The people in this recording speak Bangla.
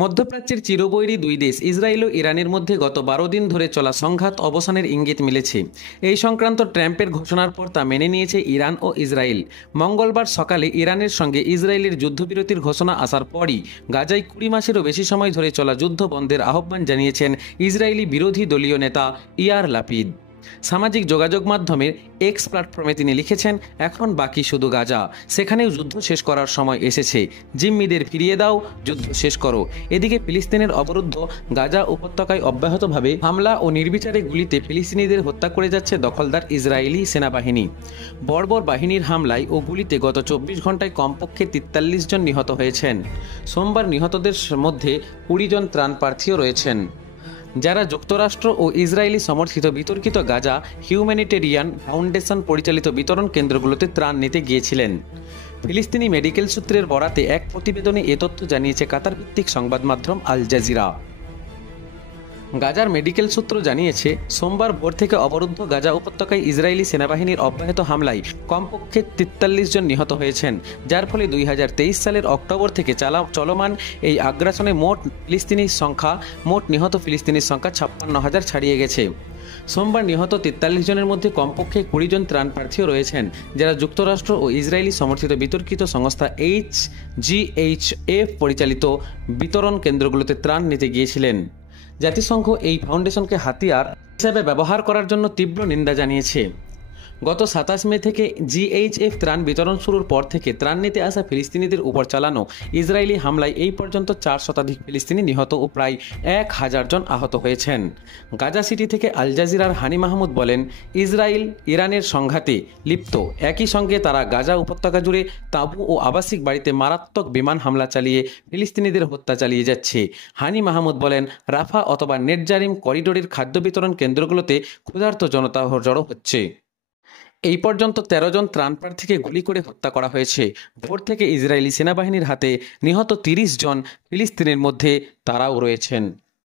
মধ্যপ্রাচ্যের চিরবৈরী দুই দেশ ইসরায়েল ও ইরানের মধ্যে গত 12 দিন ধরে চলা সংঘাত অবসানের ইঙ্গিত মিলেছে। এই সংক্রান্ত ট্রাম্পের ঘোষণার পর তা মেনে নিয়েছে ইরান ও ইসরায়েল। মঙ্গলবার সকালে ইরানের সঙ্গে ইসরায়েলের যুদ্ধবিরতির ঘোষণা আসার পরই গাজায় 20 মাসেরও বেশি সময় ধরে চলা যুদ্ধ বন্ধের আহ্বান জানিয়েছেন ইসরায়েলি বিরোধী দলীয় নেতা ইয়ার লাপিদ। সামাজিক যোগাযোগ মাধ্যমের এক্স প্ল্যাটফর্মে তিনি লিখেছেন, এখন বাকি শুধু গাজা, সেখানেও যুদ্ধ শেষ করার সময় এসেছে, জিম্মিদের ফিরিয়ে দাও, যুদ্ধ শেষ করো। এদিকে ফিলিস্তিনের অবরুদ্ধ গাজা উপত্যকায় অব্যাহতভাবে হামলা ও নির্বিচারে গুলিতে ফিলিস্তিনিদের হত্যা করে যাচ্ছে দখলদার ইসরায়েলি সেনাবাহিনী। বর্বর বাহিনীর হামলায় ও গুলিতে গত 24 ঘন্টায় কমপক্ষে 43 জন নিহত হয়েছেন। সোমবার নিহতদের মধ্যে 20 জন ত্রাণপ্রার্থীও রয়েছেন, যারা যুক্তরাষ্ট্র ও ইসরায়েলি সমর্থিত বিতর্কিত গাজা হিউম্যানিটেরিয়ান ফাউন্ডেশন পরিচালিত বিতরণ কেন্দ্রগুলোতে ত্রাণ নিতে গিয়েছিলেন। ফিলিস্তিনি মেডিকেল সূত্রের বরাতে এক প্রতিবেদনে এ তথ্য জানিয়েছে কাতার ভিত্তিক সংবাদ মাধ্যম আল জাজিরা। গাজার মেডিকেল সূত্র জানিয়েছে, সোমবার ভোর থেকে অবরুদ্ধ গাজা উপত্যকায় ইসরায়েলি সেনাবাহিনীর অব্যাহত হামলায় কমপক্ষে 43 জন নিহত হয়েছেন, যার ফলে 2023 সালের অক্টোবর থেকে চলমান এই আগ্রাসনে মোট নিহত ফিলিস্তিনির সংখ্যা 56,000 ছাড়িয়ে গেছে। সোমবার নিহত 43 জনের মধ্যে কমপক্ষে 20 জন ত্রাণপ্রার্থীও রয়েছেন, যারা যুক্তরাষ্ট্র ও ইসরায়েলি সমর্থিত বিতর্কিত সংস্থা HGHF পরিচালিত বিতরণ কেন্দ্রগুলোতে ত্রাণ নিতে গিয়েছিলেন। জাতিসংঘ এই ফাউন্ডেশনকে হাতিয়ার হিসেবে ব্যবহার করার জন্য তীব্র নিন্দা জানিয়েছে। গত 27 মে থেকে জিএইচএফ ত্রাণ বিতরণ শুরুর পর থেকে ত্রাণ নিতে আসা ফিলিস্তিনিদের উপর চালানো ইসরায়েলি হামলায় এই পর্যন্ত 4 শতাধিক ফিলিস্তিনি নিহত ও প্রায় 1000 জন আহত হয়েছেন। গাজা সিটি থেকে আল জাজিরার হানি মাহমুদ বলেন, ইসরায়েল ইরানের সংঘাতে লিপ্ত, একই সঙ্গে তারা গাজা উপত্যকা জুড়ে তাঁবু ও আবাসিক বাড়িতে মারাত্মক বিমান হামলা চালিয়ে ফিলিস্তিনিদের হত্যা চালিয়ে যাচ্ছে। হানি মাহমুদ বলেন, রাফা অথবা নেটজারিম করিডোরের খাদ্য বিতরণ কেন্দ্রগুলোতে ক্ষুধার্ত জনতা জড়ো হচ্ছে। এই পর্যন্ত 13 জন ত্রাণপ্রার্থীকে গুলি করে হত্যা করা হয়েছে। ভোর থেকে ইসরায়েলি সেনাবাহিনীর হাতে নিহত 30 জন ফিলিস্তিনের মধ্যে তারাও রয়েছেন।